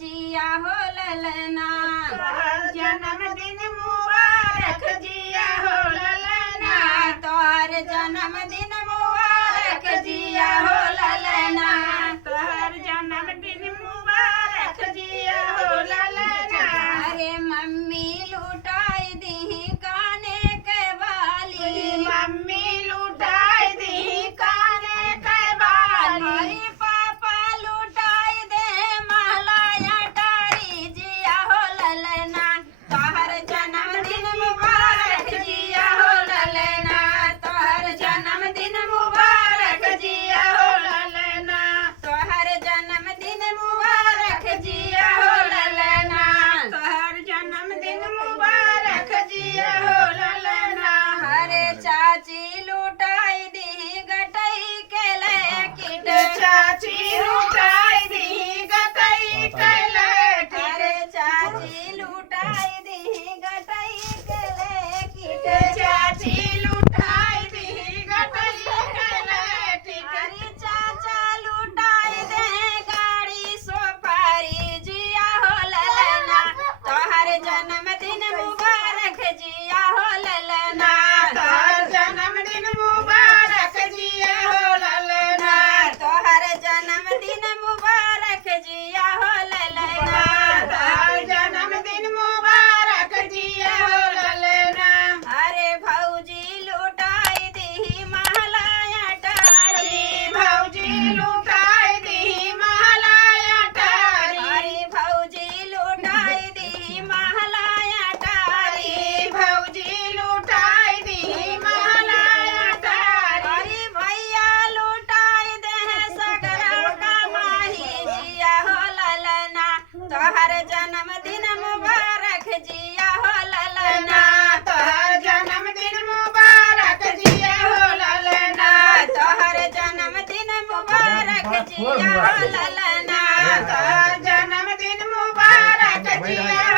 जिया हो ललना। तोहर जन्मदिन मुबारक जिया हो ललना। तोहर जन्मदिन मुबारक जिया हो ललना। तोहर जन्मदिन मुबारक जिया हो ललना। अरे मम्मी लुटाई दी काने के बाली। मम्मी लुटाई दी काने के बाली। अरे पापा लुटाई दे माला अटारी जिया हो ललना। तोहर जन्मदिन मुबारक जिया हो ललना। तोहर जन्मदिन मुबारक जिया हो ललना। तोहर जन्मदिन मुबारक जिया हो ललना। तोहर जन्मदिन मुबारक जिया हो ललना। हरे चाची लुटाई दी गटई के लैकिट। चाची लुटाई दी गटई के लैकिट। हरे चाची लुटाई दी गटई के लैकिट। चाची लुटाई दी गटई के लैकिट। हरे चाचा लुटाई दे गाड़ी सोपारी जिया हो ललना। तोहर जन्मदिन मुबारक जिया हो ललना। तोहर जन्मदिन मुबारक जिया हो ललना। तोहर जन्मदिन मुबारक जिया हो ललना। तोहर जन्मदिन मुबारक जिया हो ललना। अरे भौजी लुटाई दी महला अटारी। भौजी लुटाई दी महला अटारी। अरे भौजी लुटाई दी महला अटारी। भौजी लुटाई दी महला अटारी। अरे भैया लुटाई दे सगरा कमाही जिया हो ललना। तोहर जन्मदिन मुबारक जिया हो ललना। तोहर जन्मदिन मुबारक जिया हो ललना। तोहर जन्मदिन मुबारक जिया हो ललना। तोहर जन्मदिन मुबारक जिया